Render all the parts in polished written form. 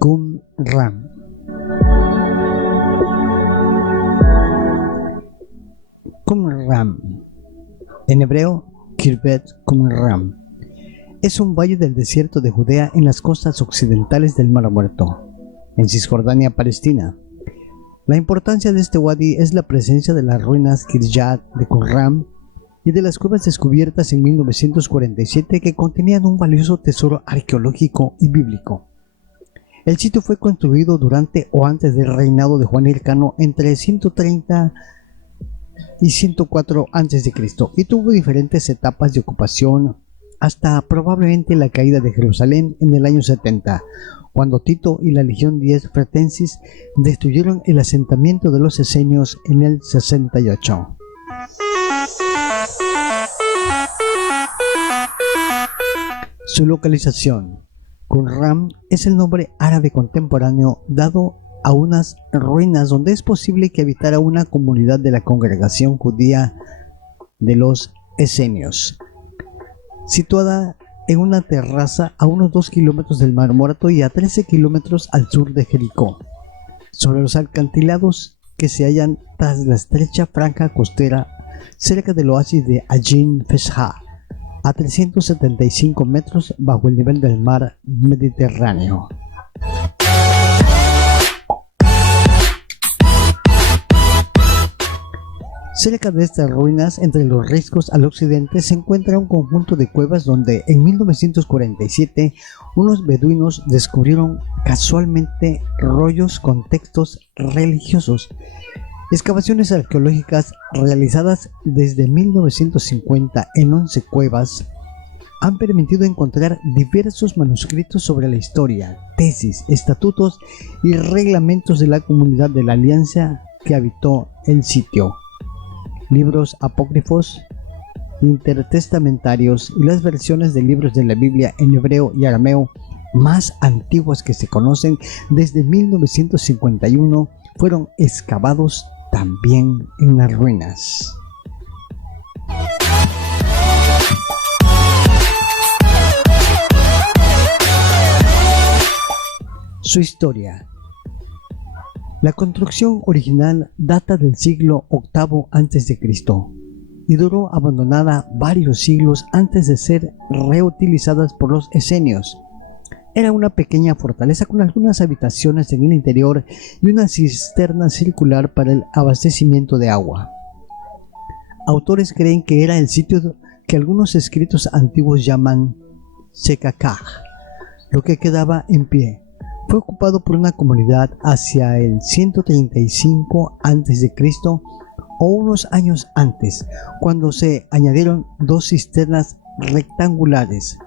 Qumran. Qumran, en hebreo Kirbet Qumran, es un valle del desierto de Judea en las costas occidentales del Mar Muerto, en Cisjordania, Palestina. La importancia de este wadi es la presencia de las ruinas Kiryat de Qumran y de las cuevas descubiertas en 1947 que contenían un valioso tesoro arqueológico y bíblico. El sitio fue construido durante o antes del reinado de Juan el Cano entre 130 y 104 a.C. y tuvo diferentes etapas de ocupación hasta probablemente la caída de Jerusalén en el año 70, cuando Tito y la Legión 10 Fretensis destruyeron el asentamiento de los esenios en el 68. Su localización. Qumran es el nombre árabe contemporáneo dado a unas ruinas donde es posible que habitara una comunidad de la congregación judía de los esenios, situada en una terraza a unos 2 kilómetros del Mar Muerto y a 13 kilómetros al sur de Jericó, sobre los acantilados que se hallan tras la estrecha franja costera cerca del oasis de Ajin Fesha, a 375 metros bajo el nivel del mar Mediterráneo. Cerca de estas ruinas, entre los riscos al occidente, se encuentra un conjunto de cuevas donde en 1947 unos beduinos descubrieron casualmente rollos con textos religiosos. Excavaciones arqueológicas realizadas desde 1950 en 11 cuevas han permitido encontrar diversos manuscritos sobre la historia, tesis, estatutos y reglamentos de la comunidad de la Alianza que habitó el sitio. Libros apócrifos, intertestamentarios y las versiones de libros de la Biblia en hebreo y arameo más antiguas que se conocen desde 1951 fueron excavados también en las ruinas. Su historia. La construcción original data del siglo VIII a.C. y duró abandonada varios siglos antes de ser reutilizadas por los esenios. Era una pequeña fortaleza con algunas habitaciones en el interior y una cisterna circular para el abastecimiento de agua. Autores creen que era el sitio que algunos escritos antiguos llaman Sekakaj, lo que quedaba en pie. Fue ocupado por una comunidad hacia el 135 a.C. o unos años antes, cuando se añadieron 2 cisternas rectangulares,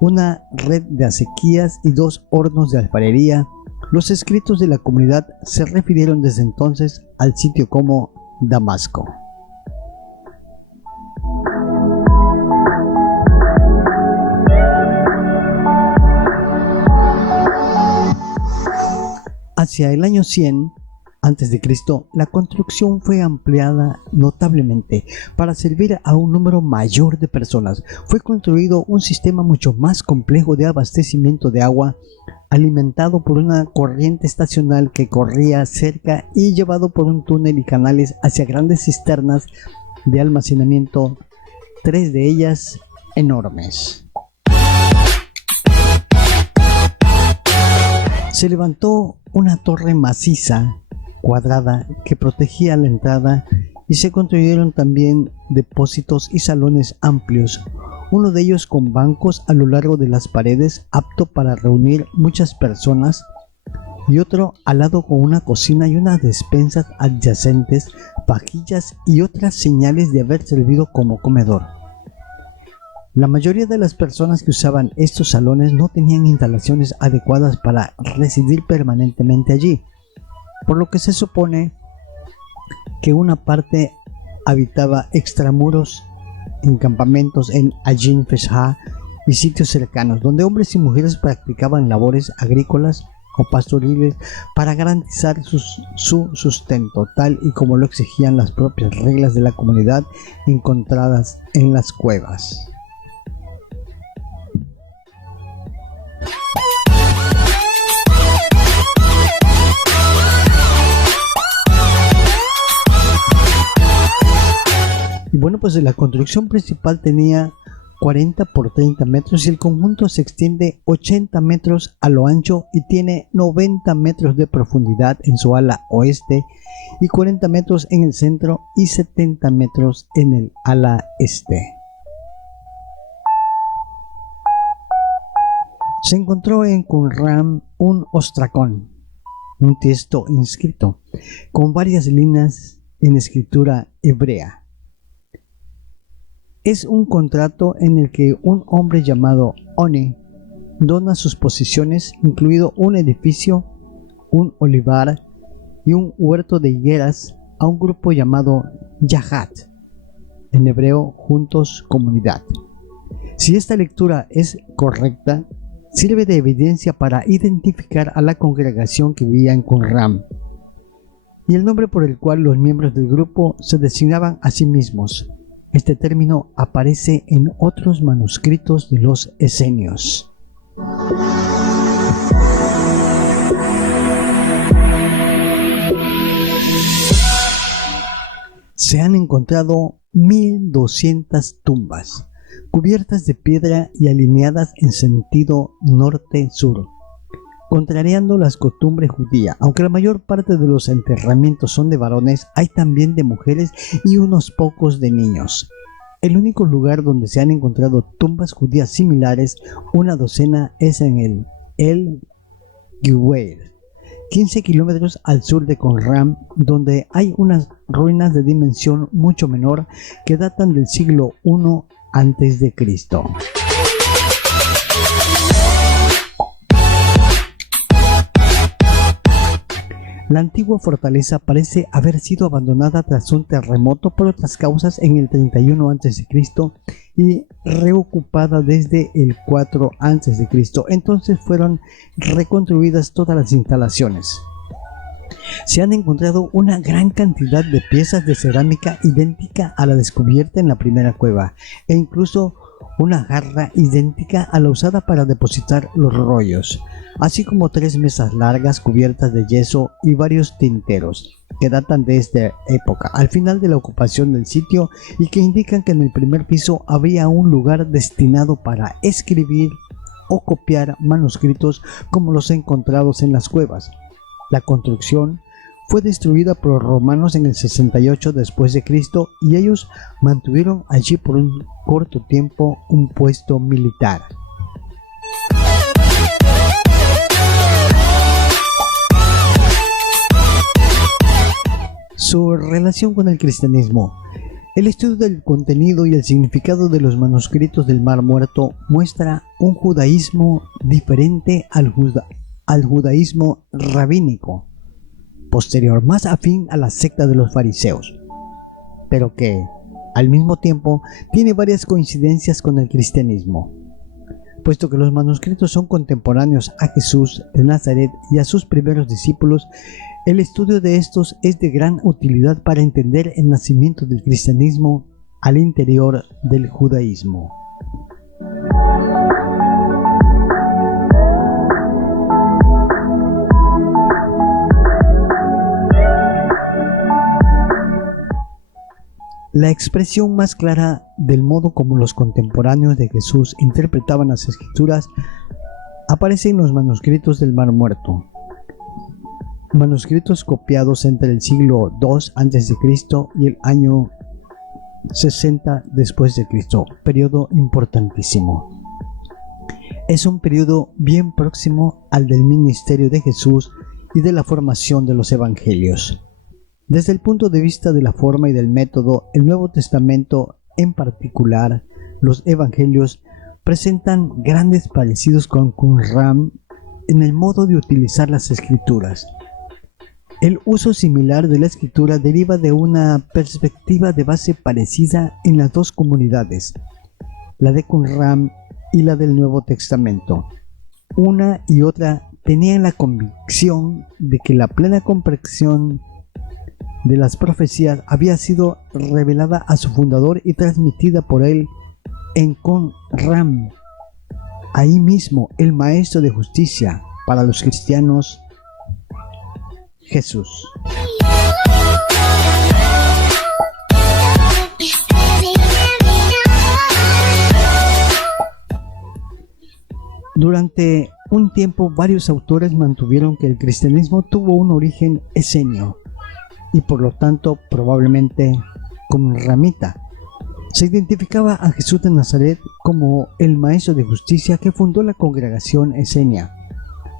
una red de acequias y 2 hornos de alfarería. Los escritos de la comunidad se refirieron desde entonces al sitio como Damasco. Hacia el año 100 a.C., la construcción fue ampliada notablemente para servir a un número mayor de personas. Fue construido un sistema mucho más complejo de abastecimiento de agua, alimentado por una corriente estacional que corría cerca y llevado por un túnel y canales hacia grandes cisternas de almacenamiento, 3 de ellas enormes. Se levantó una torre maciza, cuadrada, que protegía la entrada, y se construyeron también depósitos y salones amplios, uno de ellos con bancos a lo largo de las paredes, apto para reunir muchas personas, y otro al lado con una cocina y unas despensas adyacentes, vajillas y otras señales de haber servido como comedor. La mayoría de las personas que usaban estos salones no tenían instalaciones adecuadas para residir permanentemente allí, por lo que se supone que una parte habitaba extramuros en campamentos en Ajin Fesha y sitios cercanos, donde hombres y mujeres practicaban labores agrícolas o pastoriles para garantizar su sustento, tal y como lo exigían las propias reglas de la comunidad encontradas en las cuevas. Y bueno, pues la construcción principal tenía 40 por 30 metros y el conjunto se extiende 80 metros a lo ancho y tiene 90 metros de profundidad en su ala oeste y 40 metros en el centro y 70 metros en el ala este. Se encontró en Qumran un ostracón, un texto inscrito con varias líneas en escritura hebrea. Es un contrato en el que un hombre llamado Oni dona sus posesiones, incluido un edificio, un olivar y un huerto de higueras, a un grupo llamado Yahat, en hebreo juntos comunidad. Si esta lectura es correcta, sirve de evidencia para identificar a la congregación que vivía en Qumran y el nombre por el cual los miembros del grupo se designaban a sí mismos. Este término aparece en otros manuscritos de los esenios. Se han encontrado 1200 tumbas, cubiertas de piedra y alineadas en sentido norte-sur, contrariando las costumbres judías. Aunque la mayor parte de los enterramientos son de varones, hay también de mujeres y unos pocos de niños. El único lugar donde se han encontrado tumbas judías similares, una docena, es en el Gueir, 15 kilómetros al sur de Qumran, donde hay unas ruinas de dimensión mucho menor que datan del siglo I a.C. La antigua fortaleza parece haber sido abandonada tras un terremoto por otras causas en el 31 a.C. y reocupada desde el 4 a.C. Entonces fueron reconstruidas todas las instalaciones. Se han encontrado una gran cantidad de piezas de cerámica idéntica a la descubierta en la primera cueva, e incluso una jarra idéntica a la usada para depositar los rollos, así como 3 mesas largas cubiertas de yeso y varios tinteros que datan de esta época, al final de la ocupación del sitio, y que indican que en el primer piso había un lugar destinado para escribir o copiar manuscritos como los encontrados en las cuevas. La construcción fue destruida por los romanos en el 68 después de Cristo y ellos mantuvieron allí por un corto tiempo un puesto militar. Su relación con el cristianismo. El estudio del contenido y el significado de los manuscritos del Mar Muerto muestra un judaísmo diferente al judaísmo rabínico posterior, más afín a la secta de los fariseos, pero que, al mismo tiempo, tiene varias coincidencias con el cristianismo. Puesto que los manuscritos son contemporáneos a Jesús de Nazaret y a sus primeros discípulos, el estudio de estos es de gran utilidad para entender el nacimiento del cristianismo al interior del judaísmo. La expresión más clara del modo como los contemporáneos de Jesús interpretaban las Escrituras aparece en los manuscritos del Mar Muerto, manuscritos copiados entre el siglo II a.C. y el año 60 después de Cristo, periodo importantísimo. Es un periodo bien próximo al del ministerio de Jesús y de la formación de los evangelios. Desde el punto de vista de la forma y del método, el Nuevo Testamento, en particular los evangelios, presentan grandes parecidos con Qumran en el modo de utilizar las escrituras. El uso similar de la escritura deriva de una perspectiva de base parecida en las dos comunidades, la de Qumran y la del Nuevo Testamento. Una y otra tenían la convicción de que la plena comprensión de las profecías había sido revelada a su fundador y transmitida por él en Qumran, ahí mismo el maestro de justicia para los cristianos, Jesús. Durante un tiempo, varios autores mantuvieron que el cristianismo tuvo un origen esenio y por lo tanto probablemente qumramita. Se identificaba a Jesús de Nazaret como el maestro de justicia que fundó la congregación esenia,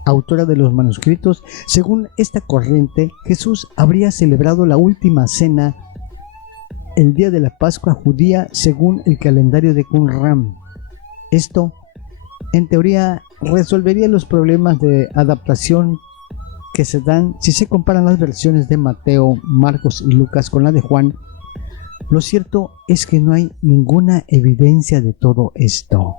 autora de los manuscritos. Según esta corriente, Jesús habría celebrado la última cena el día de la Pascua judía según el calendario de Qumran. Esto, en teoría, resolvería los problemas de adaptación que se dan si se comparan las versiones de Mateo, Marcos y Lucas con la de Juan. Lo cierto es que no hay ninguna evidencia de todo esto.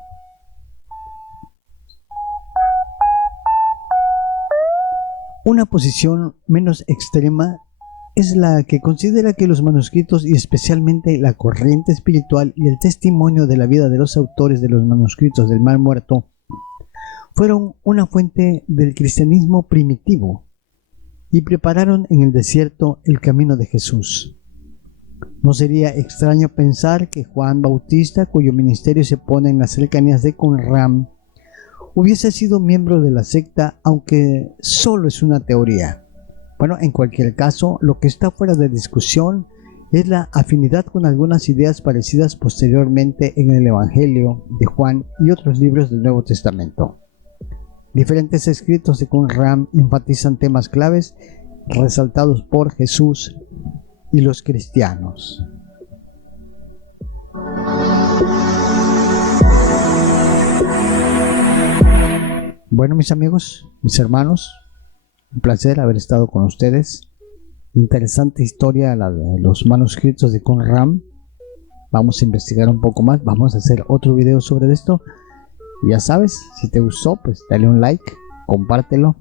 Una posición menos extrema es la que considera que los manuscritos y especialmente la corriente espiritual y el testimonio de la vida de los autores de los manuscritos del Mar Muerto fueron una fuente del cristianismo primitivo y prepararon en el desierto el camino de Jesús. No sería extraño pensar que Juan Bautista, cuyo ministerio se pone en las cercanías de Qumran, hubiese sido miembro de la secta, aunque solo es una teoría. Bueno, en cualquier caso, lo que está fuera de discusión es la afinidad con algunas ideas parecidas posteriormente en el Evangelio de Juan y otros libros del Nuevo Testamento. Diferentes escritos de Qumran enfatizan temas claves resaltados por Jesús y los cristianos. Bueno, mis amigos, mis hermanos, un placer haber estado con ustedes. Interesante historia la de los manuscritos de Qumran. Vamos a investigar un poco más, vamos a hacer otro video sobre esto. Ya sabes, si te gustó, pues dale un like, compártelo.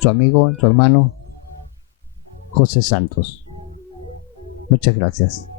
Su amigo, tu hermano, José Santos. Muchas gracias.